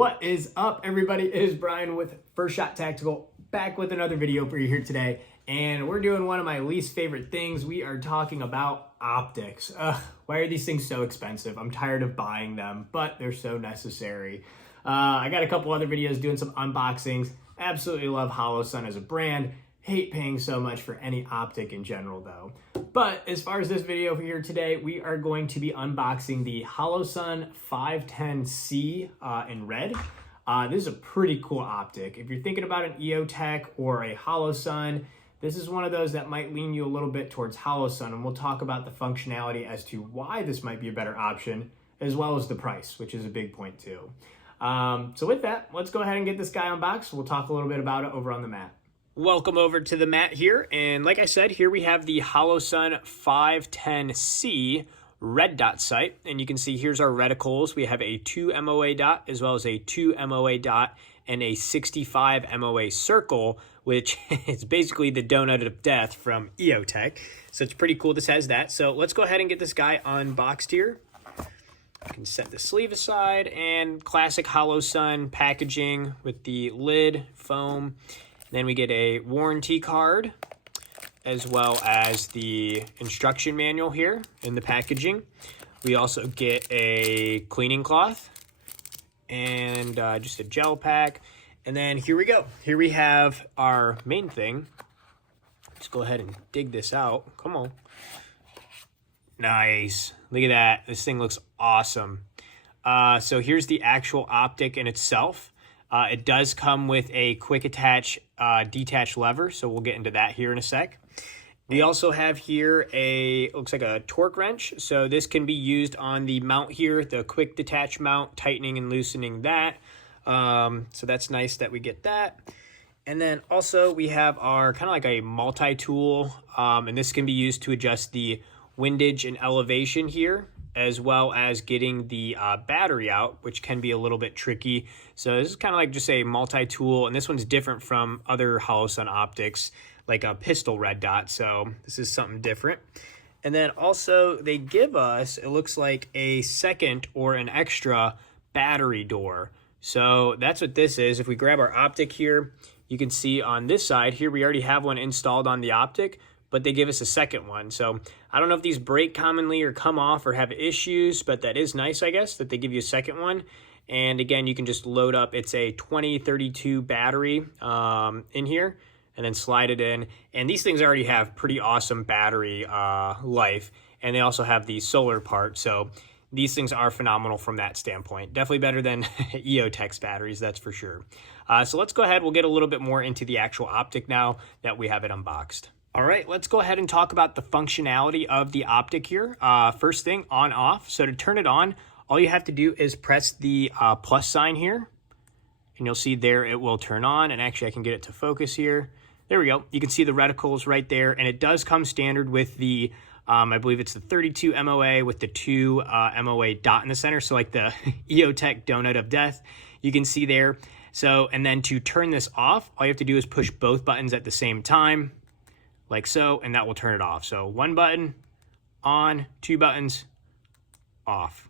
What is up, everybody? It is Brian with First Shot Tactical, back with another video for you here today. And we're doing one of my least favorite things. We are talking about optics. Why are these things so expensive? I'm tired of buying them, but they're so necessary. I got a couple other videos doing some unboxings. Absolutely love Holosun as a brand. Hate paying so much for any optic in general though. But as far as this video here today, we are going to be unboxing the Holosun 510C in red. This is a pretty cool optic. If you're thinking about an EOTech or a Holosun, this is one of those that might lean you a little bit towards Holosun, and we'll talk about the functionality as to why this might be a better option, as well as the price, which is a big point too. So with that, let's go ahead and get this guy unboxed. We'll talk a little bit about it over on the mat. Welcome over to the mat here, and like I said, here we have the Holosun 510C red dot sight, and you can see here's our reticles. We have a 2 MOA dot as well as a 2 MOA dot and a 65 MOA circle, which is basically the donut of death from EOTech. So it's pretty cool this has that. So let's go ahead and get this guy unboxed here. I can set the sleeve aside, and classic Holosun packaging with the lid, foam. Then we get a warranty card, as well as the instruction manual here in the packaging. We also get a cleaning cloth and just a gel pack. And then here we go. Here we have our main thing. Let's go ahead and dig this out. Come on. Nice. Look at that. This thing looks awesome. So here's the actual optic in itself. It does come with a quick attach detach lever, so we'll get into that here in a sec. We also have here looks like a torque wrench. So this can be used on the mount here, the quick detach mount, tightening and loosening that. So that's nice that we get that. And then also we have our kind of like a multi-tool, and this can be used to adjust the windage and elevation here, as well as getting the battery out, which can be a little bit tricky. So this is kind of like just a multi-tool, and this one's different from other Holosun optics, like a pistol red dot. So this is something different. And then also they give us, it looks like a second or an extra battery door. So that's what this is. If we grab our optic here, you can see on this side here, we already have one installed on the optic, but they give us a second one. So I don't know if these break commonly or come off or have issues, but that is nice, I guess, that they give you a second one. And again, you can just load up, it's a 2032 battery in here, and then slide it in. And these things already have pretty awesome battery life, and they also have the solar part. So these things are phenomenal from that standpoint. Definitely better than EOTech's batteries, that's for sure. So let's go ahead, we'll get a little bit more into the actual optic now that we have it unboxed. All right, let's go ahead and talk about the functionality of the optic here. First thing, on off. So to turn it on, all you have to do is press the plus sign here, and you'll see there it will turn on. And actually I can get it to focus here. There we go. You can see the reticles right there, and it does come standard with the I believe it's the 32 MOA with the 2 MOA dot in the center. So like the EOTech donut of death, you can see there. So, and then to turn this off, all you have to do is push both buttons at the same time, like so, and that will turn it off. So one button on, 2 buttons off.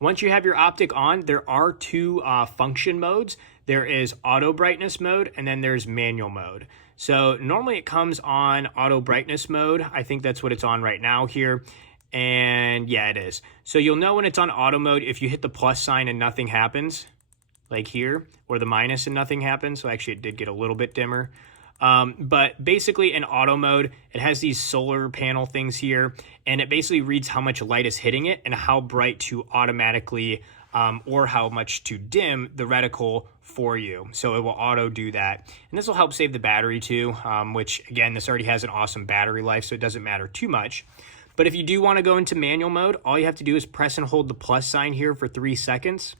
Once you have your optic on, there are 2 function modes. There is auto brightness mode, and then there's manual mode. So normally it comes on auto brightness mode. I think that's what it's on right now here. And yeah, it is. So you'll know when it's on auto mode if you hit the plus sign and nothing happens, like here, or the minus and nothing happens. So actually it did get a little bit dimmer. But basically in auto mode, it has these solar panel things here, and it basically reads how much light is hitting it and how bright to automatically or how much to dim the reticle for you. So it will auto do that. And this will help save the battery too, which again, this already has an awesome battery life, so it doesn't matter too much. But if you do want to go into manual mode, all you have to do is press and hold the plus sign here for 3 seconds.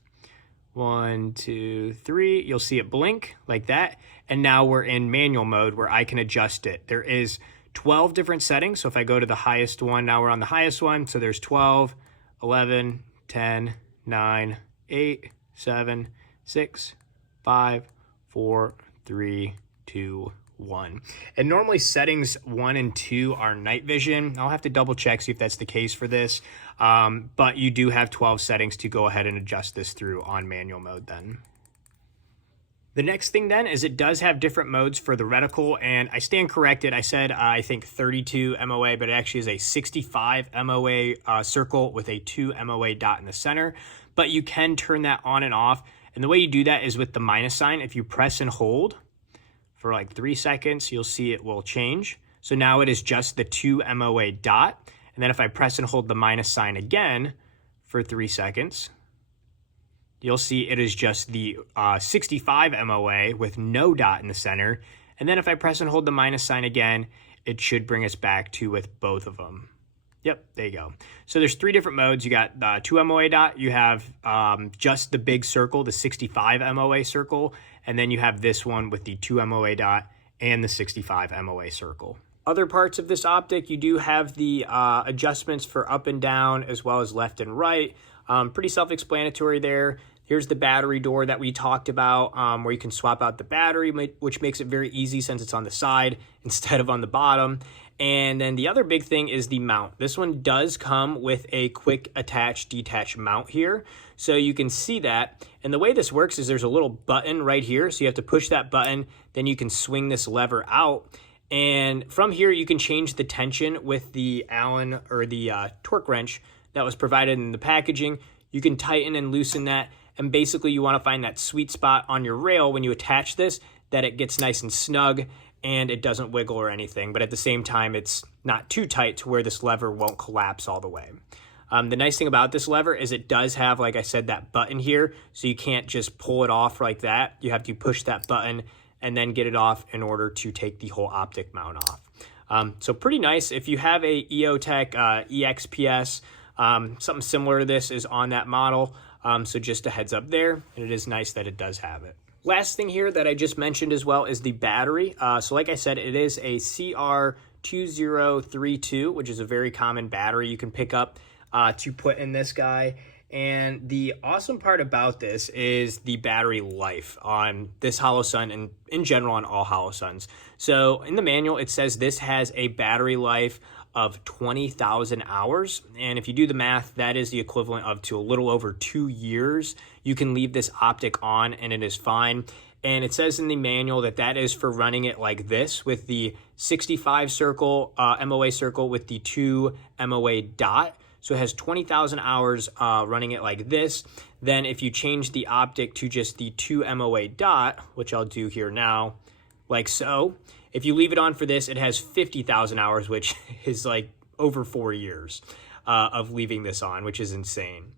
1, 2, 3, you'll see it blink like that. And now we're in manual mode where I can adjust it. There is 12 different settings. So if I go to the highest one, now we're on the highest one. So there's 12, 11, 10, 9, 8, 7, 6, 5, 4, 3, 2, 1. And normally settings 1 and 2 are night vision. I'll have to double check, see if that's the case for this. But you do have 12 settings to go ahead and adjust this through on manual mode then. The next thing then is it does have different modes for the reticle, and I stand corrected. I said I think 32 MOA, but it actually is a 65 MOA circle with a 2 MOA dot in the center. But you can turn that on and off, and the way you do that is with the minus sign. If you press and hold for like 3 seconds, you'll see it will change. So now it is just the 2 MOA dot, and then if I press and hold the minus sign again for 3 seconds, you'll see it is just the 65 MOA with no dot in the center. And then if I press and hold the minus sign again, it should bring us back to with both of them. Yep, there you go. So there's 3 different modes. You got the 2 MOA dot, you have just the big circle, the 65 MOA circle, and then you have this one with the 2 MOA dot and the 65 MOA circle. Other parts of this optic, you do have the adjustments for up and down as well as left and right. Pretty self-explanatory there. Here's the battery door that we talked about, where you can swap out the battery, which makes it very easy since it's on the side instead of on the bottom. And then the other big thing is the mount. This one does come with a quick attach detach mount here. So you can see that. And the way this works is there's a little button right here. So you have to push that button, then you can swing this lever out. And from here, you can change the tension with the Allen or the torque wrench that was provided in the packaging. You can tighten and loosen that. And basically you want to find that sweet spot on your rail when you attach this, that it gets nice and snug and it doesn't wiggle or anything. But at the same time, it's not too tight to where this lever won't collapse all the way. The nice thing about this lever is it does have, like I said, that button here. So you can't just pull it off like that. You have to push that button and then get it off in order to take the whole optic mount off. So pretty nice. If you have a EOTech EXPS, something similar to this is on that model. So just a heads up there, and it is nice that it does have it. Last thing here that I just mentioned as well is the battery. So like I said, it is a CR2032, which is a very common battery you can pick up to put in this guy. And the awesome part about this is the battery life on this Holosun and in general on all Holosuns. So in the manual, it says this has a battery life of 20,000 hours. And if you do the math, that is the equivalent of to a little over 2 years. You can leave this optic on and it is fine. And it says in the manual that that is for running it like this with the 65 circle, MOA circle with the 2 MOA dot. So it has 20,000 hours running it like this. Then if you change the optic to just the 2 MOA dot, which I'll do here now, like so, if you leave it on for this, it has 50,000 hours, which is like over 4 years of leaving this on, which is insane.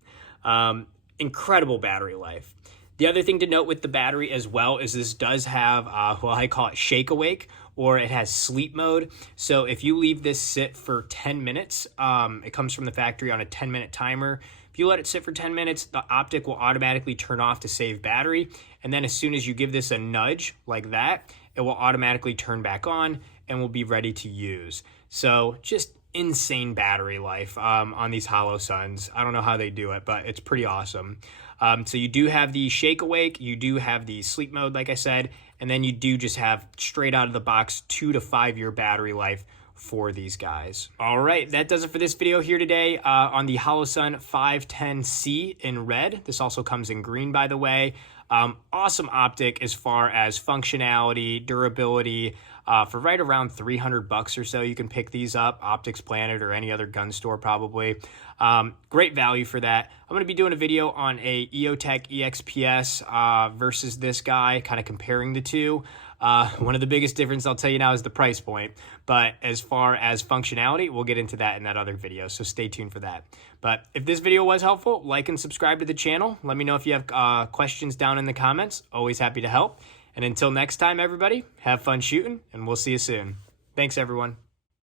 Incredible battery life. The other thing to note with the battery as well is this does have, well, I call it shake awake, or it has sleep mode. So if you leave this sit for 10 minutes, it comes from the factory on a 10-minute timer. If you let it sit for 10 minutes, the optic will automatically turn off to save battery. And then as soon as you give this a nudge like that, it will automatically turn back on and will be ready to use. So just insane battery life on these Holosuns. I don't know how they do it, but it's pretty awesome. So you do have the shake awake, you do have the sleep mode, like I said, and then you do just have straight out of the box 2 to 5 year battery life for these guys. All right, that does it for this video here today on the Holosun 510C in red. This also comes in green, by the way. Awesome optic as far as functionality, durability. For right around 300 bucks or so, you can pick these up, Optics Planet or any other gun store probably. Great value for that. I'm going to be doing a video on a EOTech EXPS versus this guy, kind of comparing the two. One of the biggest differences I'll tell you now is the price point. But as far as functionality, we'll get into that in that other video, so stay tuned for that. But if this video was helpful, like and subscribe to the channel. Let me know if you have questions down in the comments. Always happy to help. And until next time, everybody, have fun shooting, and we'll see you soon. Thanks, everyone.